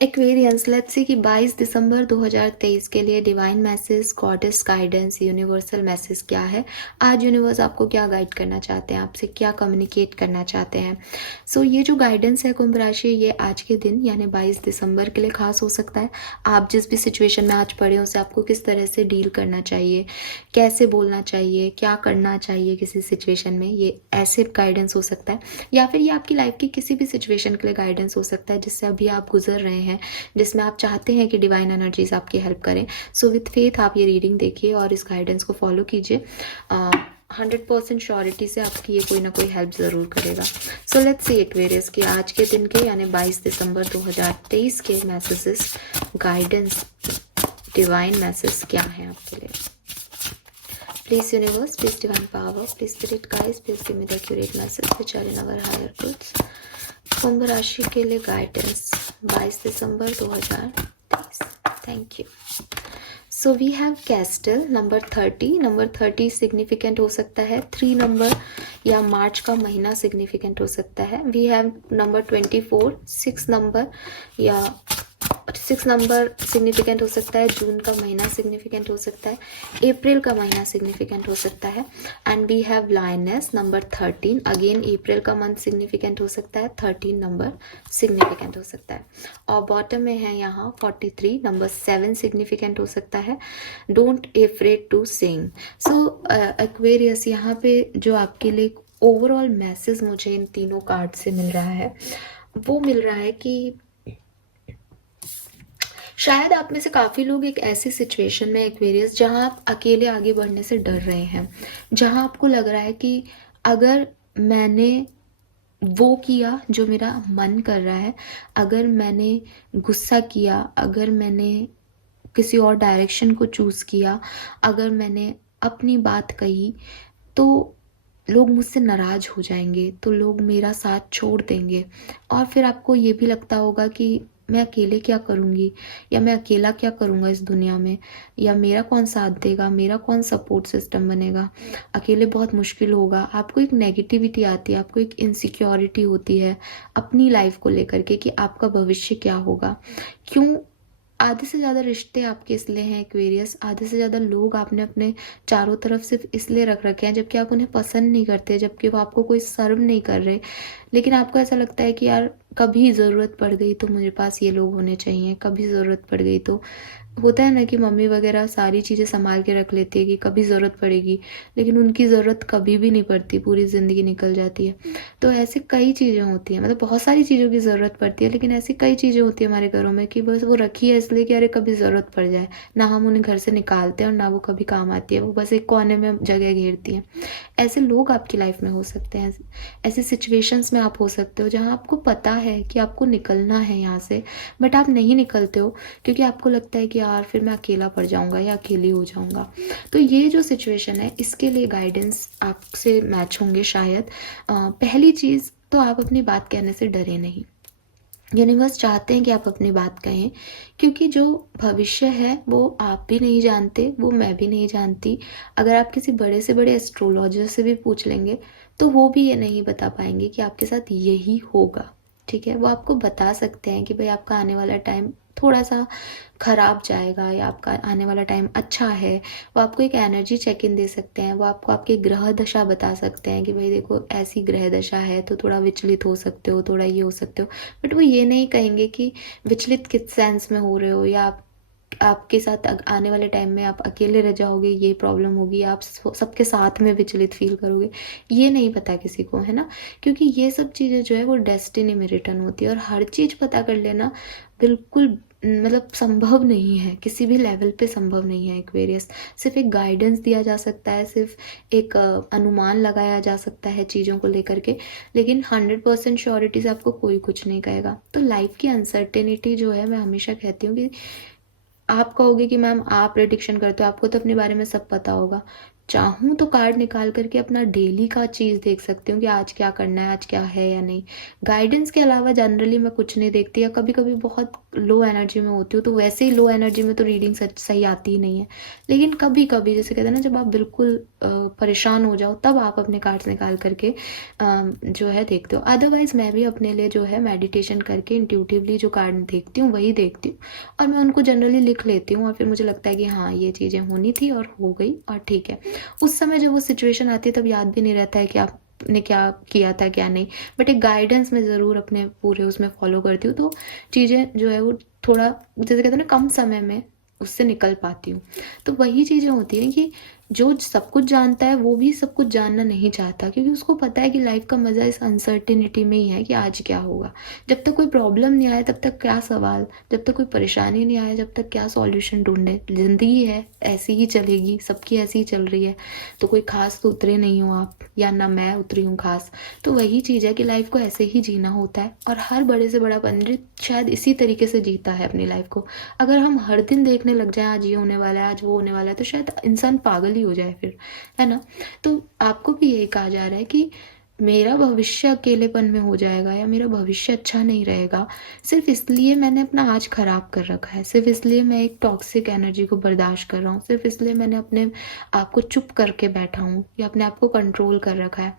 Aquarians, let's see कि 22 दिसंबर 2023 के लिए divine message, goddess guidance, universal message क्या है। आज यूनिवर्स आपको क्या गाइड करना चाहते हैं, आपसे क्या कम्युनिकेट करना चाहते हैं। ये जो गाइडेंस है कुंभ राशि, ये आज के दिन यानी 22 दिसंबर के लिए खास हो सकता है। आप जिस भी सिचुएशन में आज पड़े हो उसे आपको किस तरह से डील करना चाहिए, कैसे बोलना चाहिए, क्या करना चाहिए किसी सिचुएशन में, ये ऐसे गाइडेंस हो सकता है। या फिर ये आपकी लाइफ की किसी भी सिचुएशन के लिए गाइडेंस हो सकता है जिससे अभी आप गुजर रहे हैं, जिसमें आप चाहते हैं कि डिवाइन एनर्जीज आपकी हेल्प करें। विथ फेथ आप ये रीडिंग देखिए और इस गाइडेंस को फॉलो कीजिए। 100% श्योरिटी से आपकी ये कोई ना कोई हेल्प ज़रूर करेगा। लेट्स सी एक्वेरियस कि आज के दिन के यानी 22 दिसंबर 2023 के मैसेजेस, गाइडेंस, डिवाइन मैसेज क्या है आपके लिए। Please universe, please divine power, please spirit guides, please give me the accurate message which are in our higher goods. कुंभ राशि के लिए गाइडेंस 22 दिसंबर 2023। Thank you. We have castle number 30। Number 30 significant हो सकता है 3 नंबर या मार्च का महीना सिग्निफिकेंट हो सकता है। वी हैव नंबर 24, 6 नंबर या 6 नंबर सिग्निफिकेंट हो सकता है। जून का महीना सिग्निफिकेंट हो सकता है। अप्रैल का महीना सिग्निफिकेंट हो सकता है। And we have lioness number 13। Again April का मंथ सिग्निफिकेंट हो सकता है। 13 नंबर सिग्निफिकेंट हो सकता है। और बॉटम में है यहाँ 43 नंबर 7 सिग्निफिकेंट हो सकता है। Don't afraid to sing. Aquarius, यहाँ पे जो आपके लिए ओवरऑल मैसेज मुझे इन तीनों कार्ड से मिल रहा है वो मिल रहा है कि शायद आप में से काफ़ी लोग एक ऐसी सिचुएशन में एक्वेरियस जहां आप अकेले आगे बढ़ने से डर रहे हैं, जहां आपको लग रहा है कि अगर मैंने वो किया जो मेरा मन कर रहा है, अगर मैंने गुस्सा किया, अगर मैंने किसी और डायरेक्शन को चूज़ किया, अगर मैंने अपनी बात कही तो लोग मुझसे नाराज़ हो जाएंगे, तो लोग मेरा साथ छोड़ देंगे। और फिर आपको ये भी लगता होगा कि मैं अकेले क्या करूँगी, या मैं अकेला क्या करूँगा इस दुनिया में, या मेरा कौन साथ देगा, मेरा कौन सपोर्ट सिस्टम बनेगा, अकेले बहुत मुश्किल होगा। आपको एक नेगेटिविटी आती है, आपको एक इनसिक्योरिटी होती है अपनी लाइफ को लेकर के कि आपका भविष्य क्या होगा। क्यों आधे से ज़्यादा रिश्ते आपके इसलिए हैं एक्वेरियस, आधे से ज़्यादा लोग आपने अपने चारों तरफ सिर्फ इसलिए रख रखे हैं जबकि आप उन्हें पसंद नहीं करते, जबकि वो आपको कोई सर्व नहीं कर रहे, लेकिन आपको ऐसा लगता है कि यार कभी ज़रूरत पड़ गई तो मेरे पास ये लोग होने चाहिए, कभी ज़रूरत पड़ गई तो। होता है ना कि मम्मी वगैरह सारी चीज़ें संभाल के रख लेती है कि कभी ज़रूरत पड़ेगी, लेकिन उनकी ज़रूरत कभी भी नहीं पड़ती, पूरी ज़िंदगी निकल जाती है। तो ऐसे कई चीज़ें होती हैं, मतलब बहुत सारी चीज़ों की ज़रूरत पड़ती है, लेकिन ऐसी कई चीज़ें होती है हमारे घरों में कि बस वो रखी है इसलिए कि अरे कभी ज़रूरत पड़ जाए, ना हम उन्हें घर से निकालते हैं और ना वो कभी काम आती है, वो बस एक कोने में जगह घेरती हैं। ऐसे लोग आपकी लाइफ में हो सकते हैं, ऐसी सिचुएशंस में आप हो सकते हो जहाँ आपको पता है कि आपको निकलना है यहाँ से, बट आप नहीं निकलते हो क्योंकि आपको लगता है कि यार फिर मैं अकेला पड़ जाऊँगा या अकेली हो जाऊँगा। तो ये जो सिचुएशन है इसके लिए गाइडेंस आपसे मैच होंगे शायद। पहली चीज़ तो आप अपनी बात कहने से डरे नहीं। यूनिवर्स चाहते हैं कि आप अपनी बात कहें, क्योंकि जो भविष्य है वो आप भी नहीं जानते, वो मैं भी नहीं जानती। अगर आप किसी बड़े से बड़े एस्ट्रोलॉजर से भी पूछ लेंगे तो वो भी ये नहीं बता पाएंगे कि आपके साथ यही होगा। ठीक है, वो आपको बता सकते हैं कि भाई आपका आने वाला टाइम थोड़ा सा खराब जाएगा या आपका आने वाला टाइम अच्छा है। वो आपको एक एनर्जी चेक इन दे सकते हैं, वो आपको आपके ग्रह दशा बता सकते हैं कि भाई देखो ऐसी ग्रह दशा है तो थोड़ा विचलित हो सकते हो, थोड़ा ये हो सकते हो। बट वो ये नहीं कहेंगे कि विचलित किस सेंस में हो रहे हो, या आपके साथ आने वाले टाइम में आप अकेले रह जाओगे, ये प्रॉब्लम होगी, आप सबके साथ में विचलित फील करोगे, ये नहीं पता किसी को, है ना। क्योंकि ये सब चीज़ें जो है वो डेस्टिनी में रिटर्न होती है, और हर चीज़ पता कर लेना बिल्कुल मतलब संभव नहीं है, किसी भी लेवल पे संभव नहीं है एक्वेरियस। सिर्फ एक गाइडेंस दिया जा सकता है, सिर्फ एक अनुमान लगाया जा सकता है चीज़ों को लेकर के, लेकिन 100% श्योरिटी से आपको कोई कुछ नहीं कहेगा। तो लाइफ की अनसर्टेनिटी जो है, मैं हमेशा कहती हूँ कि आप कहोगे कि मैम आप प्रेडिक्शन करते हो, आपको तो अपने बारे में सब पता होगा। चाहूँ तो कार्ड निकाल करके अपना डेली का चीज़ देख सकती हूँ कि आज क्या करना है, आज क्या है या नहीं। गाइडेंस के अलावा जनरली मैं कुछ नहीं देखती, या कभी कभी बहुत लो एनर्जी में होती हूँ तो वैसे ही लो एनर्जी में तो रीडिंग सही आती ही नहीं है। लेकिन कभी कभी जैसे कहते हैं ना, जब आप बिल्कुल परेशान हो जाओ तब आप अपने कार्ड्स निकाल करके जो है देखते हो। अदरवाइज मैं भी अपने लिए जो है मेडिटेशन करके इंट्यूटिवली जो कार्ड देखती हूँ वही देखती हूँ, और मैं उनको जनरली लिख लेती हूँ, और फिर मुझे लगता है कि हाँ ये चीज़ें होनी थी और हो गई और ठीक है। उस समय जब वो सिचुएशन आती है तब याद भी नहीं रहता है कि आपने क्या किया था क्या नहीं, बट एक गाइडेंस में ज़रूर अपने पूरे उसमें फॉलो करती हूँ, तो चीज़ें जो है वो थोड़ा जैसे कहते हैं ना कम समय में उससे निकल पाती हूँ। तो वही चीज़ें होती हैं कि जो सब कुछ जानता है वो भी सब कुछ जानना नहीं चाहता, क्योंकि उसको पता है कि लाइफ का मज़ा इस अनसर्टिनिटी में ही है कि आज क्या होगा। जब तक कोई प्रॉब्लम नहीं आए तब तक क्या सवाल, जब तक कोई परेशानी नहीं आए जब तक क्या सॉल्यूशन ढूंढे। ज़िंदगी है ऐसी ही चलेगी, सबकी ऐसी ही चल रही है, तो कोई खास तो उतरे नहीं हो आप, या ना मैं उतरी हूँ खास। तो वही चीज़ है कि लाइफ को ऐसे ही जीना होता है, और हर बड़े से बड़ा पंडित शायद इसी तरीके से जीता है अपनी लाइफ को। अगर हम हर दिन देखने लग जाएं आज ये होने वाला है आज वो होने वाला है, तो शायद इंसान पागल ही हो जाए फिर, है ना। तो आपको भी यही कहा जा रहा है कि मेरा भविष्य अकेलेपन में हो जाएगा या मेरा भविष्य अच्छा नहीं रहेगा सिर्फ इसलिए मैंने अपना आज खराब कर रखा है, सिर्फ इसलिए मैं एक टॉक्सिक एनर्जी को बर्दाश्त कर रहा हूँ, सिर्फ इसलिए मैंने अपने आप को चुप करके बैठा हूँ या अपने आप को कंट्रोल कर रखा है,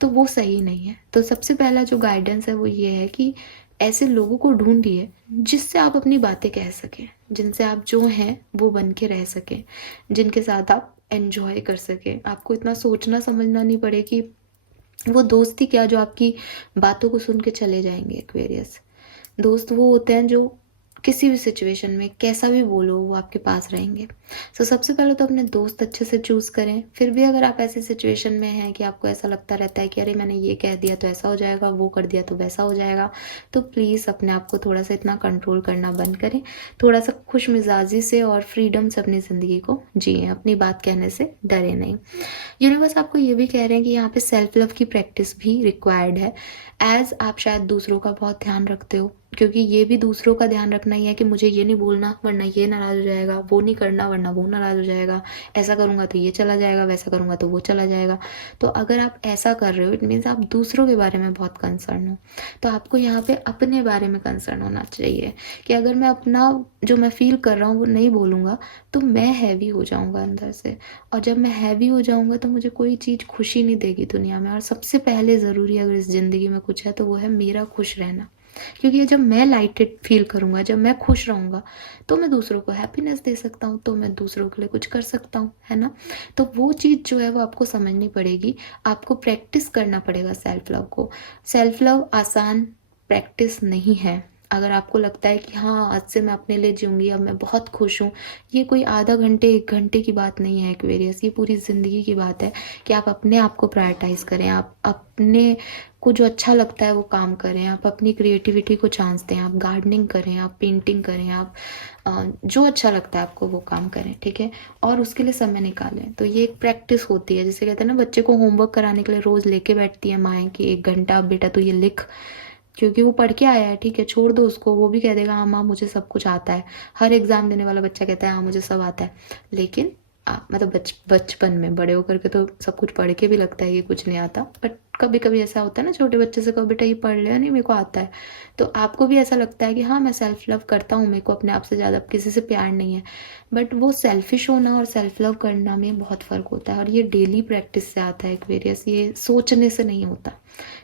तो वो सही नहीं है। तो सबसे पहला जो गाइडेंस है वो ये है कि ऐसे लोगों को ढूंढिए जिससे आप अपनी बातें कह सकें, जिनसे आप जो हैं वो बन के रह सकें, जिनके साथ आप एंजॉय कर सकें। आपको इतना सोचना समझना नहीं पड़े कि वो दोस्त ही क्या जो आपकी बातों को सुन के चले जाएंगे। एक्वेरियस दोस्त वो होते हैं जो किसी भी सिचुएशन में कैसा भी बोलो वो आपके पास रहेंगे। सो सबसे पहले तो अपने दोस्त अच्छे से चूज़ करें। फिर भी अगर आप ऐसी सिचुएशन में हैं कि आपको ऐसा लगता रहता है कि अरे मैंने ये कह दिया तो ऐसा हो जाएगा, वो कर दिया तो वैसा हो जाएगा, तो प्लीज़ अपने आप को थोड़ा सा इतना कंट्रोल करना बंद करें। थोड़ा सा खुश मिजाजी से और फ्रीडम से अपनी ज़िंदगी को जिए, अपनी बात कहने से डरे नहीं। यूनिवर्स आपको ये भी कह रहे हैं कि यहाँ पे सेल्फ लव की प्रैक्टिस भी रिक्वायर्ड है। एज आप शायद दूसरों का बहुत ध्यान रखते हो, क्योंकि ये भी दूसरों का ध्यान रखना ही है कि मुझे ये नहीं बोलना वरना ये नाराज़ हो जाएगा, वो नहीं करना वरना वो नाराज़ हो जाएगा, ऐसा करूँगा तो ये चला जाएगा, वैसा करूँगा तो वो चला जाएगा। तो अगर आप ऐसा कर रहे हो इट मीन्स आप दूसरों के बारे में बहुत कंसर्न हो। तो आपको यहाँ पे अपने बारे में कंसर्न होना चाहिए कि अगर मैं अपना जो मैं फील कर रहा हूँ वो नहीं बोलूँगा तो मैं हैवी हो जाऊँगा अंदर से, और जब मैं हैवी हो जाऊँगा तो मुझे कोई चीज़ खुशी नहीं देगी दुनिया में। और सबसे पहले ज़रूरी अगर इस ज़िंदगी में कुछ है तो वो है मेरा खुश रहना, क्योंकि जब मैं लाइटेड फील करूँगा, जब मैं खुश रहूँगा तो मैं दूसरों को हैप्पीनेस दे सकता हूँ, तो मैं दूसरों के लिए कुछ कर सकता हूँ, है ना। तो वो चीज़ जो है वो आपको समझनी पड़ेगी, आपको प्रैक्टिस करना पड़ेगा सेल्फ लव को। सेल्फ लव आसान प्रैक्टिस नहीं है। अगर आपको लगता है कि हाँ आज से मैं अपने लिए जीऊँगी, अब मैं बहुत खुश हूँ, ये कोई आधा घंटे 1 घंटे की बात नहीं है एक्वेरियस, ये पूरी ज़िंदगी की बात है कि आप अपने आप को प्रायोरिटाइज़ करें, आप अपने को जो अच्छा लगता है वो काम करें, आप अपनी क्रिएटिविटी को चांस दें, आप गार्डनिंग करें, आप पेंटिंग करें, आप जो अच्छा लगता है आपको वो काम करें, ठीक है, और उसके लिए समय निकालें। तो ये एक प्रैक्टिस होती है, जैसे कहते हैं ना बच्चे को होमवर्क कराने के लिए रोज़ लेके बैठती है माएँ कि 1 घंटा अब बेटा तो ये लिख, क्योंकि वो पढ़ के आया है, ठीक है, छोड़ दो उसको, वो भी कह देगा हाँ माँ मुझे सब कुछ आता है। हर एग्ज़ाम देने वाला बच्चा कहता है हाँ मुझे सब आता है, लेकिन मतलब बचपन में, बड़े होकर के तो सब कुछ पढ़ के भी लगता है कि कुछ नहीं आता, बट कभी कभी ऐसा होता है ना छोटे बच्चे से कहो बेटा ये पढ़ लिया, नहीं मेरे को आता है। तो आपको भी ऐसा लगता है कि हाँ मैं सेल्फ लव करता हूँ, मेरे को अपने आप से ज़्यादा किसी से प्यार नहीं है, बट वो सेल्फिश होना और सेल्फ लव करना में बहुत फ़र्क होता है, और ये डेली प्रैक्टिस से आता है एक्वेरियस, ये सोचने से नहीं होता,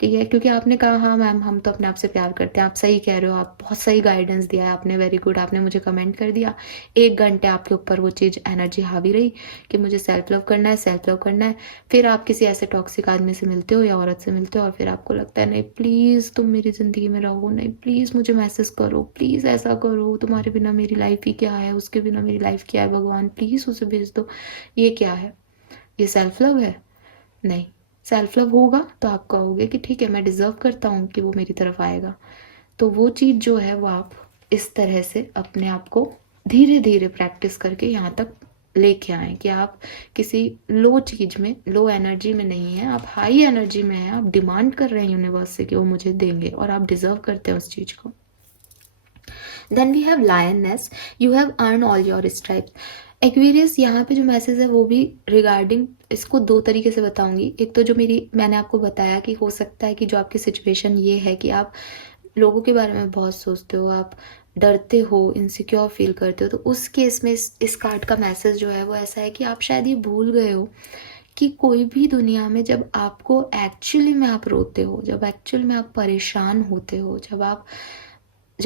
ठीक है। क्योंकि आपने कहा हाँ मैम हम तो अपने आप से प्यार करते हैं, आप सही कह रहे हो, आप बहुत सही गाइडेंस दिया है आपने, वेरी गुड, आपने मुझे कमेंट कर दिया, 1 घंटे आपके ऊपर वो चीज़ एनर्जी हावी रही कि मुझे सेल्फ लव करना है, सेल्फ लव करना है। फिर आप किसी ऐसे टॉक्सिक आदमी से मिलते हो या औरत से मिलते हो और फिर आपको लगता है नहीं प्लीज़ तुम मेरी ज़िंदगी में रहो, नहीं प्लीज़ मुझे मैसेज करो, प्लीज़ ऐसा करो, तुम्हारे बिना मेरी लाइफ ही क्या है, उसके बिना मेरी लाइफ क्या है, भगवान प्लीज़ उसे भेज दो। ये क्या है? ये सेल्फ लव है? नहीं। सेल्फ लव होगा तो आप कहोगे कि ठीक है मैं डिज़र्व करता हूँ कि वो मेरी तरफ आएगा। तो वो चीज़ जो है वो आप इस तरह से अपने आप को धीरे धीरे प्रैक्टिस करके यहाँ तक लेके आए कि आप किसी लो चीज़ में, लो एनर्जी में नहीं है, आप हाई एनर्जी में हैं, आप डिमांड कर रहे हैं यूनिवर्स से कि वो मुझे देंगे और आप डिज़र्व करते हैं उस चीज़ को। Then we have lioness, you have earned all your stripes. Aquarius यहाँ पे जो मैसेज है वो भी रिगार्डिंग इसको 2 तरीके से बताऊँगी। एक तो जो मैंने आपको बताया कि हो सकता है कि जो आपकी सिचुएशन ये है कि आप लोगों के बारे में बहुत सोचते हो, आप डरते हो, इनसिक्योर फ़ील करते हो, तो उस केस में इस कार्ड का मैसेज जो है वो ऐसा है कि आप शायद ये भूल गए हो कि कोई भी दुनिया में जब आपको एक्चुअली में आप रोते हो, जब एक्चुअल में आप परेशान होते हो, जब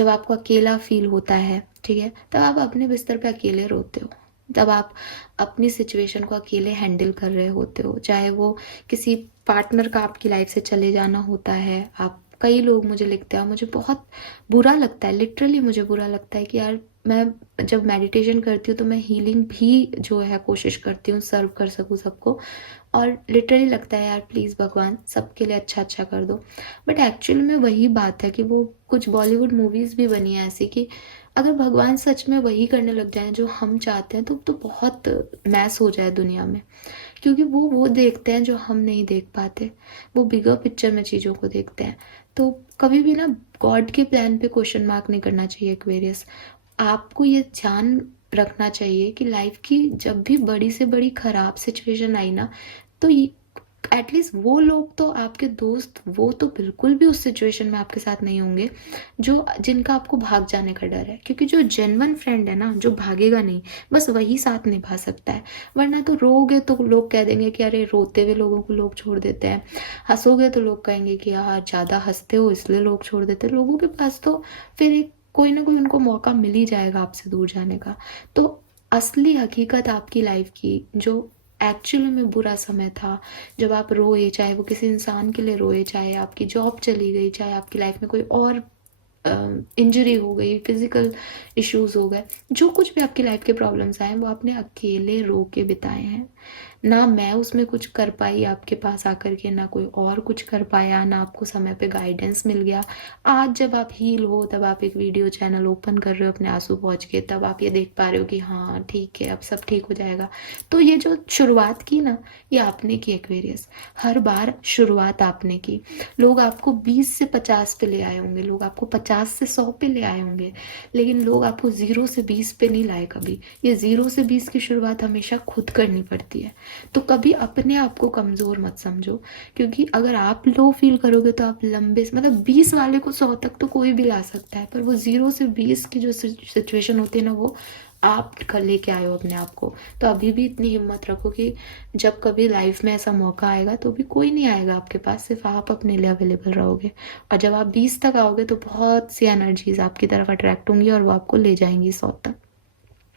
आपको अकेला फ़ील होता है, ठीक है? तब आप अपने बिस्तर पे अकेले रोते हो। तब आप अपनी सिचुएशन को अकेले हैंडल कर रहे होते हो, चाहे वो किसी पार्टनर का आपकी लाइफ से चले जाना होता है। आप कई लोग मुझे लिखते हैं, मुझे बहुत बुरा लगता है, लिटरली मुझे बुरा लगता है कि यार मैं जब मेडिटेशन करती हूँ तो मैं हीलिंग भी जो है कोशिश करती हूँ सर्व कर सकूँ सबको, और लिटरली लगता है यार प्लीज़ भगवान सबके लिए अच्छा अच्छा कर दो। बट एक्चुअल में वही बात है कि वो कुछ बॉलीवुड मूवीज़ भी बनी है ऐसी कि अगर भगवान सच में वही करने लग जाए जो हम चाहते हैं तो बहुत मैस हो जाए दुनिया में, क्योंकि वो देखते हैं जो हम नहीं देख पाते, वो बिगर पिक्चर में चीज़ों को देखते हैं। तो कभी भी ना गॉड के प्लान पे क्वेश्चन मार्क नहीं करना चाहिए एक्वेरियस। आपको ये ध्यान रखना चाहिए कि लाइफ की जब भी बड़ी से बड़ी खराब सिचुएशन आई ना, तो एटलीस्ट वो लोग तो आपके दोस्त वो तो बिल्कुल भी उस सिचुएशन में आपके साथ नहीं होंगे जो जिनका आपको भाग जाने का डर है, क्योंकि जो जेन्युइन फ्रेंड है ना, जो भागेगा नहीं, बस वही साथ निभा सकता है। वरना तो रोगे तो लोग कह देंगे कि अरे रोते हुए लोगों को लोग छोड़ देते हैं, हंसोगे तो लोग कहेंगे कि यार ज़्यादा हंसते हो इसलिए लोग छोड़ देते हैं। लोगों के पास तो फिर एक कोई ना कोई उनको मौका मिल ही जाएगा आपसे दूर जाने का। तो असली हकीकत आपकी लाइफ की जो एक्चुअली में बुरा समय था, जब आप रोए, चाहे वो किसी इंसान के लिए रोए, चाहे आपकी जॉब चली गई, चाहे आपकी लाइफ में कोई और इंजरी हो गई, फिजिकल इश्यूज हो गए, जो कुछ भी आपकी लाइफ के प्रॉब्लम्स आए वो आपने अकेले रो के बिताए हैं। ना मैं उसमें कुछ कर पाई आपके पास आकर के, ना कोई और कुछ कर पाया, ना आपको समय पे गाइडेंस मिल गया। आज जब आप हील हो तब आप एक वीडियो चैनल ओपन कर रहे हो अपने आंसू पहुँच के, तब आप ये देख पा रहे हो कि हाँ ठीक है अब सब ठीक हो जाएगा। तो ये जो शुरुआत की ना, ये आपने की एक्वेरियस, हर बार शुरुआत आपने की। लोग आपको 20 से 50 पे ले आए होंगे, लोग आपको 50 से 100 पे ले आए होंगे, लेकिन लोग आपको 0 से 20 पे नहीं लाए कभी। ये 0 से 20 की शुरुआत हमेशा खुद करनी पड़ती है। तो कभी अपने आप को कमज़ोर मत समझो, क्योंकि अगर आप लो फील करोगे तो आप लंबे मतलब 20 वाले को 100 तक तो कोई भी ला सकता है, पर वो 0 से 20 की जो सिचुएशन होती है ना, वो आप लेके आए हो अपने आप को। तो अभी भी इतनी हिम्मत रखो कि जब कभी लाइफ में ऐसा मौका आएगा तो भी कोई नहीं आएगा आपके पास, सिर्फ आप अपने लिए अवेलेबल रहोगे। और जब आप 20 तक आओगे तो बहुत सी एनर्जीज आपकी तरफ अट्रैक्ट होंगी और वो आपको ले जाएंगी 100 तक।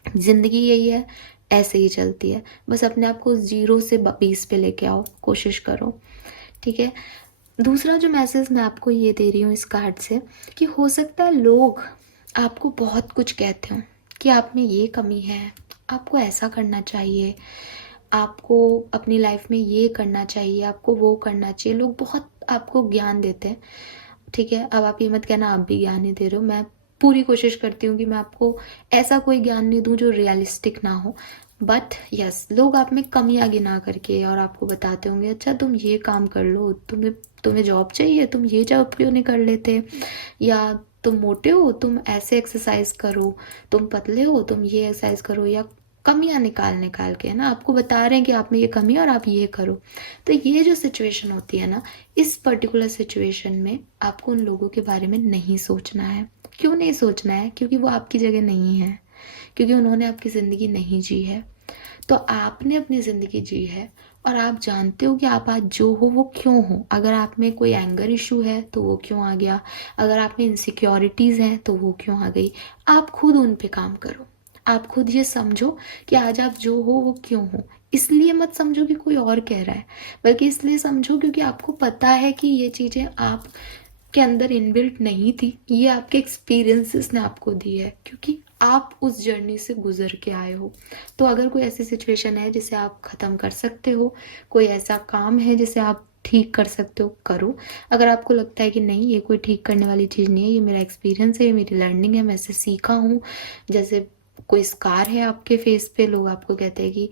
ज़िंदगी यही है, ऐसे ही चलती है। बस अपने आप को 0 से 20 पे लेके आओ, कोशिश करो, ठीक है। दूसरा जो मैसेज मैं आपको ये दे रही हूँ इस कार्ड से, कि हो सकता है लोग आपको बहुत कुछ कहते हो कि आप में ये कमी है, आपको ऐसा करना चाहिए, आपको अपनी लाइफ में ये करना चाहिए, आपको वो करना चाहिए। लोग बहुत आपको ज्ञान देते हैं, ठीक है। अब आप ये मत कहना आप भी ज्ञान नहीं दे रहे हो, मैं पूरी कोशिश करती हूँ कि मैं आपको ऐसा कोई ज्ञान नहीं दूँ जो रियलिस्टिक ना हो। बट यस, लोग आप में कमियाँ गिना करके और आपको बताते होंगे अच्छा तुम ये काम कर लो, तुम्हें तुम्हें जॉब चाहिए, तुम ये जॉब क्यों नहीं कर लेते, या तुम मोटे हो तुम ऐसे एक्सरसाइज करो, तुम पतले हो तुम ये एक्सरसाइज करो, या कमियाँ निकाल निकाल के, है ना, आपको बता रहे हैं कि आप में ये कमी है और आप ये करो। तो ये जो सिचुएशन होती है ना, इस पर्टिकुलर सिचुएशन में आपको उन लोगों के बारे में नहीं सोचना है। क्यों नहीं सोचना है? क्योंकि वो आपकी जगह नहीं है, क्योंकि उन्होंने आपकी ज़िंदगी नहीं जी है। तो आपने अपनी ज़िंदगी जी है और आप जानते हो कि आप आज जो हो वो क्यों हो। अगर आप में कोई एंगर इशू है तो वो क्यों आ गया, अगर आप में इनसिक्योरिटीज़ हैं तो वो क्यों आ गई। आप खुद उन पे काम करो, आप खुद ये समझो कि आज आप जो हो वो क्यों हो। इसलिए मत समझो कि कोई और कह रहा है, बल्कि इसलिए समझो क्योंकि आपको पता है कि ये चीज़ें आप के अंदर इनबिल्ट नहीं थी, ये आपके एक्सपीरियंसेस ने आपको दी है, क्योंकि आप उस जर्नी से गुजर के आए हो। तो अगर कोई ऐसी सिचुएशन है जिसे आप ख़त्म कर सकते हो, कोई ऐसा काम है जिसे आप ठीक कर सकते हो, करो। अगर आपको लगता है कि नहीं ये कोई ठीक करने वाली चीज़ नहीं है, ये मेरा एक्सपीरियंस है, ये मेरी लर्निंग है, मैं इससे सीखा हूँ, जैसे कोई स्कार है आपके फेस पे, लोग आपको कहते हैं कि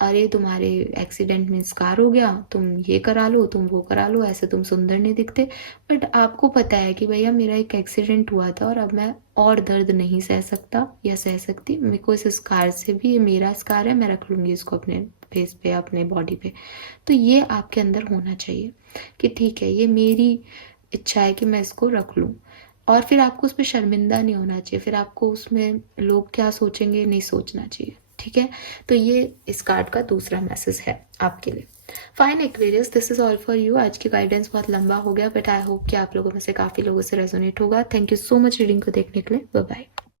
अरे तुम्हारे एक्सीडेंट में स्कार हो गया, तुम ये करा लो, तुम वो करा लो, ऐसे तुम सुंदर नहीं दिखते। बट आपको पता है कि भैया मेरा एक एक्सीडेंट हुआ था और अब मैं और दर्द नहीं सह सकता या सह सकती, मेरे को इस स्कार से भी, ये मेरा स्कार है, मैं रख लूँगी इसको अपने फेस पे, अपने बॉडी पे। तो ये आपके अंदर होना चाहिए कि ठीक है, ये मेरी इच्छा है कि मैं इसको रख लूँ। और फिर आपको उस पर शर्मिंदा नहीं होना चाहिए, फिर आपको उसमें लोग क्या सोचेंगे नहीं सोचना चाहिए, ठीक है। तो ये इस कार्ड का दूसरा मैसेज है आपके लिए। Fine Aquarius, this is all for you. आज की गाइडेंस बहुत लंबा हो गया, बट आई होप कि आप लोगों में से काफ़ी लोगों से रेजोनेट होगा। Thank you so much reading को देखने के लिए। बाय बाय।